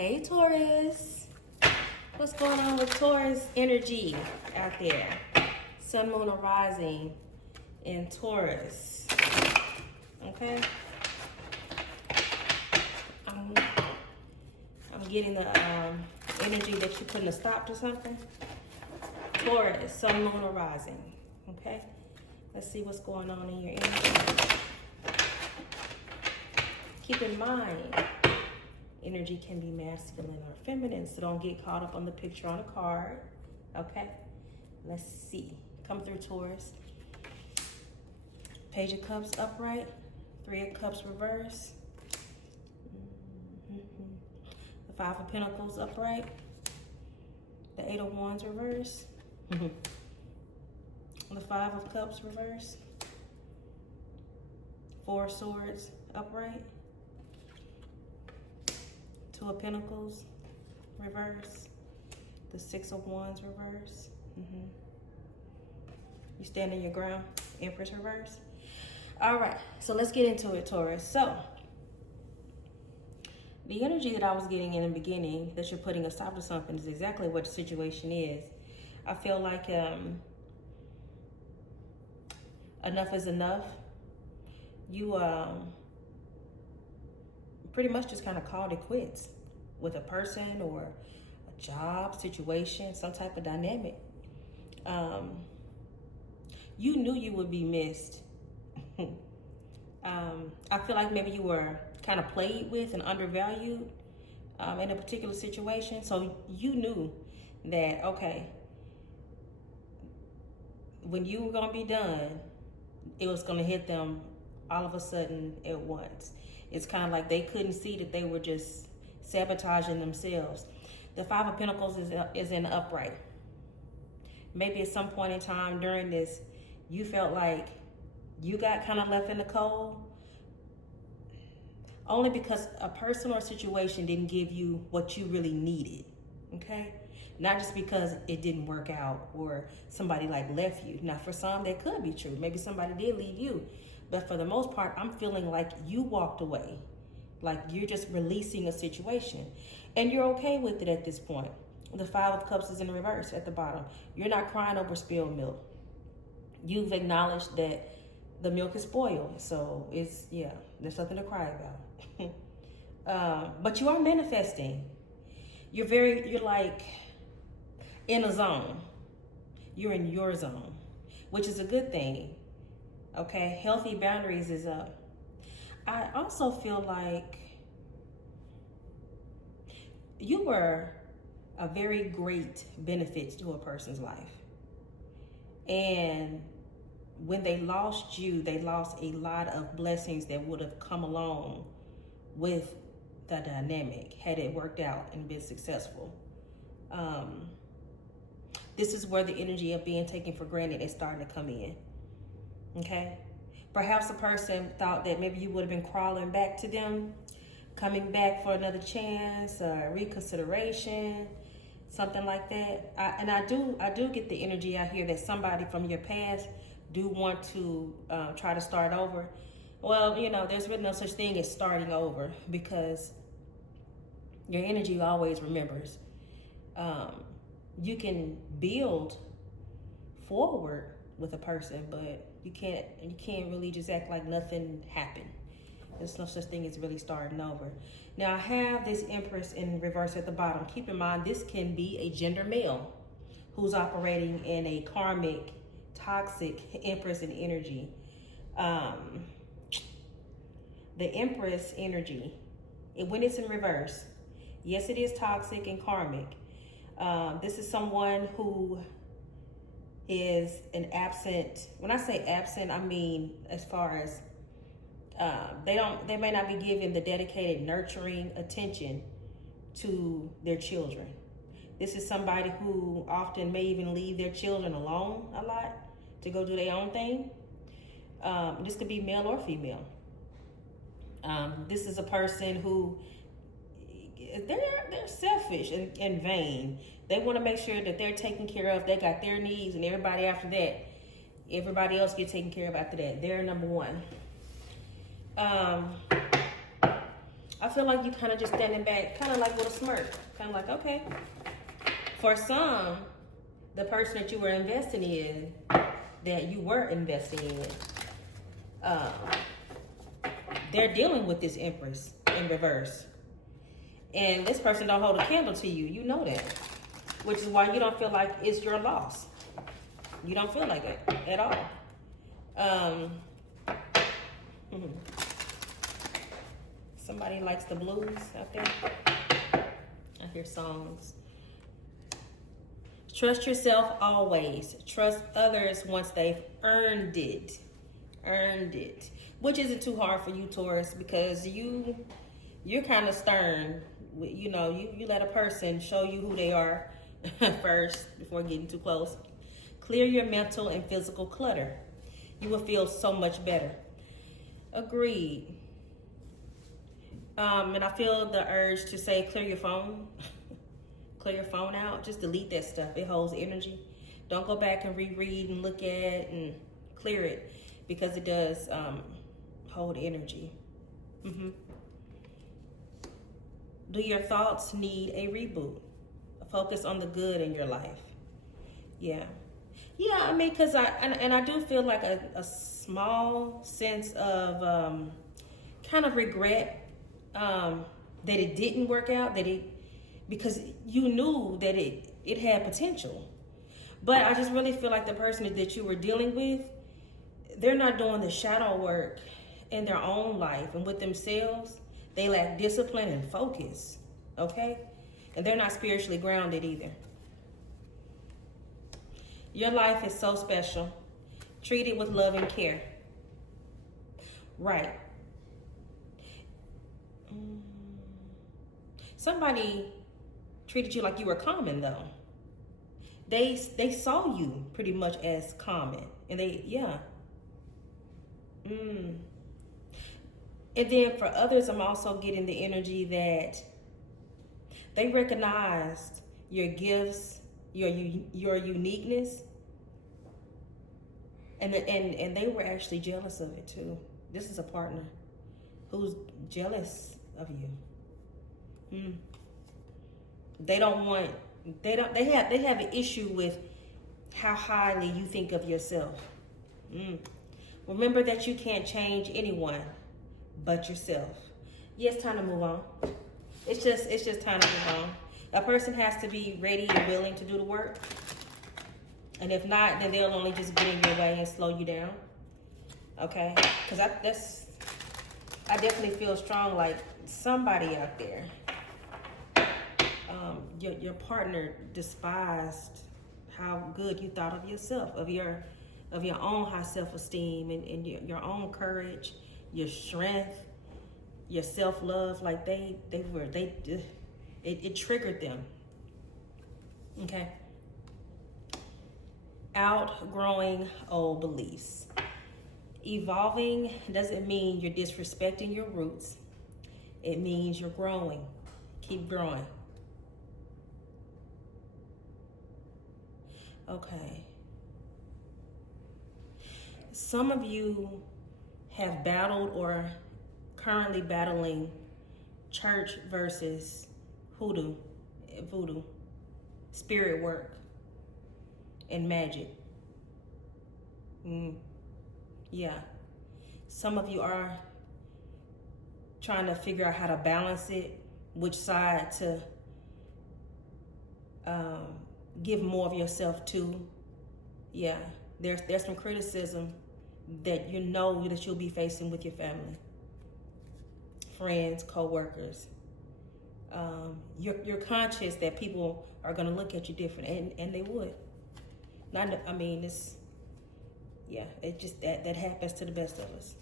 Hey Taurus, what's going on with Taurus energy out there? Sun, moon, or rising in Taurus. Okay. I'm getting the energy that you're putting a stop to something. Taurus, sun, moon, or rising. Okay. Let's see what's going on in your energy. Keep in mind, energy can be masculine or feminine, so don't get caught up on the picture on the card. Okay, let's see. Come through, Taurus. Page of Cups upright, Three of Cups reverse, the Five of Pentacles upright, the Eight of Wands reverse, the Five of Cups reverse, Four of Swords upright, Two of Pentacles reverse, the Six of Wands reverse. You standing your ground, Empress reverse. All right, so let's get into it, Taurus. So the energy that I was getting in the beginning, that you're putting a stop to something, is exactly what the situation is. I feel like enough is enough. You pretty much just kind of called it quits with a person or a job situation, some type of dynamic. You knew you would be missed. I feel like maybe you were kind of played with and undervalued in a particular situation. So you knew that, okay, when you were going to be done, it was going to hit them all of a sudden at once. It's kind of like they couldn't see that they were just sabotaging themselves. The Five of Pentacles is in upright. Maybe at some point in time during this, you felt like you got kind of left in the cold, only because a person or situation didn't give you what you really needed, okay? Not just because it didn't work out or somebody like left you. Now for some, that could be true. Maybe somebody did leave you. But for the most part, I'm feeling like you walked away. Like you're just releasing a situation. And you're okay with it at this point. The Five of Cups is in reverse at the bottom. You're not crying over spilled milk. You've acknowledged that the milk is spoiled. So it's, yeah, there's something to cry about. But you are manifesting. You're like in a zone. You're in your zone, which is a good thing. Okay, healthy boundaries is up. I also feel like you were a very great benefit to a person's life. And when they lost you, they lost a lot of blessings that would have come along with the dynamic had it worked out and been successful. This is where the energy of being taken for granted is starting to come in. Okay, perhaps a person thought that maybe you would have been crawling back to them, coming back for another chance, reconsideration, something like that. I do get the energy out here that somebody from your past do want to try to start over. Well, you know, there's really no such thing as starting over because your energy always remembers. You can build forward with a person, but you can't really just act like nothing happened. There's no such thing as really starting over. Now I have this Empress in reverse at the bottom. Keep in mind, this can be a gender male who's operating in a karmic, toxic Empress in energy. The Empress energy, when it's in reverse, yes, it is toxic and karmic. This is someone who is an absent. When I say absent, I mean as far as they may not be giving the dedicated, nurturing attention to their children. This is somebody who often may even leave their children alone a lot to go do their own thing. This could be male or female. This is a person who they're selfish and vain. They want to make sure that they're taken care of. They got their needs, and everybody after that, everybody else get taken care of after that. They're number one. I feel like you kind of just standing back, kind of like with a smirk, kind of like, okay. For some, the person that you were investing in, they're dealing with this Empress in reverse. And this person don't hold a candle to you. You know that. Which is why you don't feel like it's your loss. You don't feel like it at all. Somebody likes the blues out there. I hear songs. Trust yourself always. Trust others once they've earned it. Earned it. Which isn't too hard for you, Taurus, because you're kind of stern. You know, you let a person show you who they are first before getting too close. Clear your mental and physical clutter. You will feel so much better. Agreed. And I feel the urge to say clear your phone. Clear your phone out. Just delete that stuff. It holds energy. Don't go back and reread and look at and clear it, because it does hold energy. Do your thoughts need a reboot? Focus on the good in your life. Yeah, I mean, because I do feel like a small sense of kind of regret that it didn't work out, because you knew that it had potential. But I just really feel like the person that you were dealing with, they're not doing the shadow work in their own life and with themselves. They lack discipline and focus, okay? And they're not spiritually grounded either. Your life is so special. Treat it with love and care. Right. Somebody treated you like you were common, though. They saw you pretty much as common. And And then for others, I'm also getting the energy that they recognized your gifts, your uniqueness, and they were actually jealous of it too. This is a partner who's jealous of you. They have an issue with how highly you think of yourself. Remember that you can't change anyone but yourself. Yeah, it's time to move on. It's just time to move on. A person has to be ready and willing to do the work. And if not, then they'll only just get in your way and slow you down. Okay? Because I definitely feel strong, like somebody out there, your partner despised how good you thought of yourself, of your own high self-esteem and your own courage, your strength, your self-love. Like it triggered them. Okay. Outgrowing old beliefs. Evolving doesn't mean you're disrespecting your roots. It means you're growing. Keep growing. Okay. Some of you have battled or currently battling church versus voodoo, spirit work, and magic. Yeah. Some of you are trying to figure out how to balance it, which side to give more of yourself to. Yeah. There's some criticism that you know that you'll be facing with your family, friends, co-workers. You're conscious that people are going to look at you different, and they would. It just that happens to the best of us.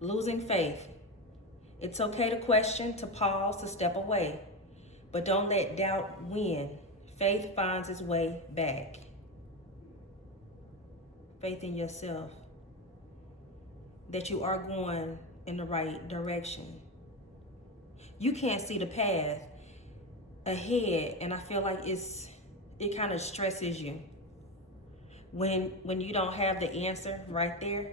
Losing faith. It's okay to question, to pause, to step away, but don't let doubt win. Faith finds its way back. Faith in yourself, that you are going in the right direction. You can't see the path ahead, and I feel like it kind of stresses you when you don't have the answer right there.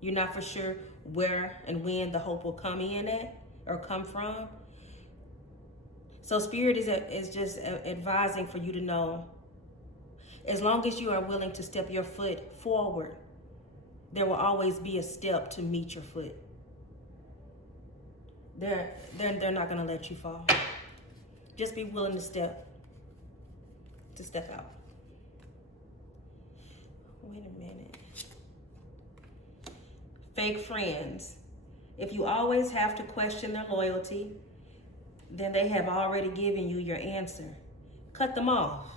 You're not for sure where and when the hope will come in at or come from. So Spirit is just advising for you to know, as long as you are willing to step your foot forward, there will always be a step to meet your foot. They're not going to let you fall. Just be willing to step out. Wait a minute. Fake friends. If you always have to question their loyalty, then they have already given you your answer. Cut them off.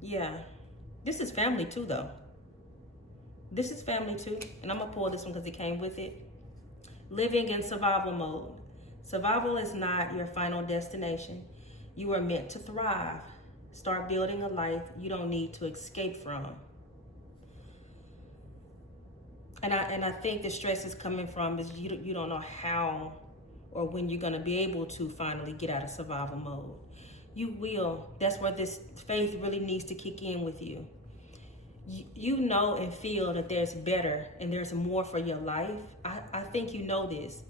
Yeah. This is family too, though. This is family too. And I'm going to pull this one because it came with it. Living in survival mode. Survival is not your final destination. You are meant to thrive. Start building a life you don't need to escape from. And I think the stress is coming from is you don't know how or when you're going to be able to finally get out of survival mode. You will. That's where this faith really needs to kick in with you. You know and feel that there's better and there's more for your life. I think you know this.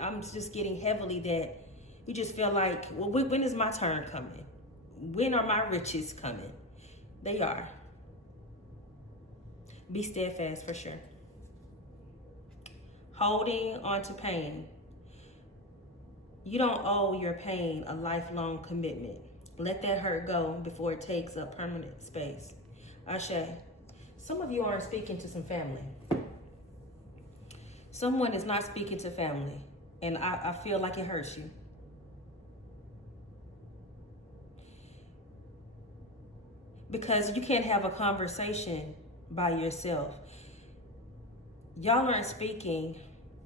I'm just getting heavily that you just feel like, well, when is my turn coming? When are my riches coming? They are. Be steadfast for sure. Holding on to pain. You don't owe your pain a lifelong commitment. Let that hurt go before it takes up permanent space. Ashe. Some of you aren't speaking to some family. Someone is not speaking to family, and I feel like it hurts you. Because you can't have a conversation by yourself. Y'all aren't speaking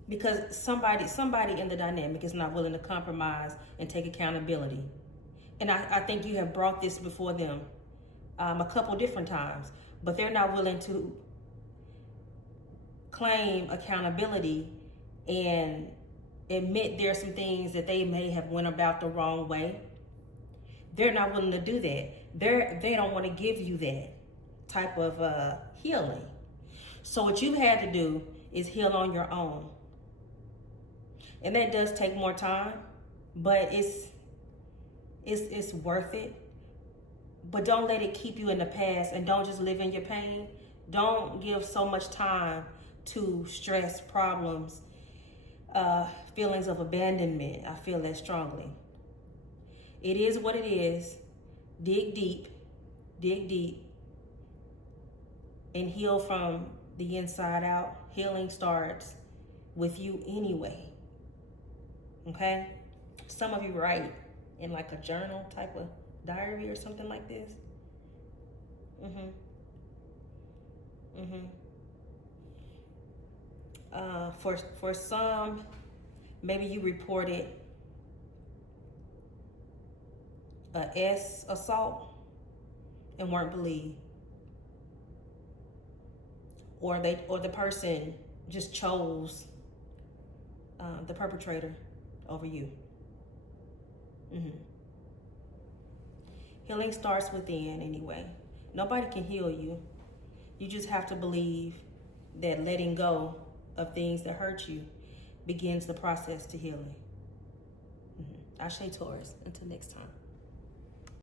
because somebody in the dynamic is not willing to compromise and take accountability. And I think you have brought this before them a couple different times, but they're not willing to claim accountability and admit there's some things that they may have went about the wrong way. They're not willing to do that. They don't want to give you that type of healing. So what you've had to do is heal on your own. And that does take more time, but it's worth it. But don't let it keep you in the past, and don't just live in your pain. Don't give so much time to stress, problems, feelings of abandonment. I feel that strongly. It is what it is. Dig deep, and heal from the inside out. Healing starts with you anyway. Okay? Some of you write in like a journal type of diary or something like this. For some, maybe you reported a S assault and weren't believed, or the person just chose the perpetrator over you. Healing starts within anyway. Nobody can heal you. You just have to believe that letting go of things that hurt you begins the process to healing. Ashe, Taurus. Until next time.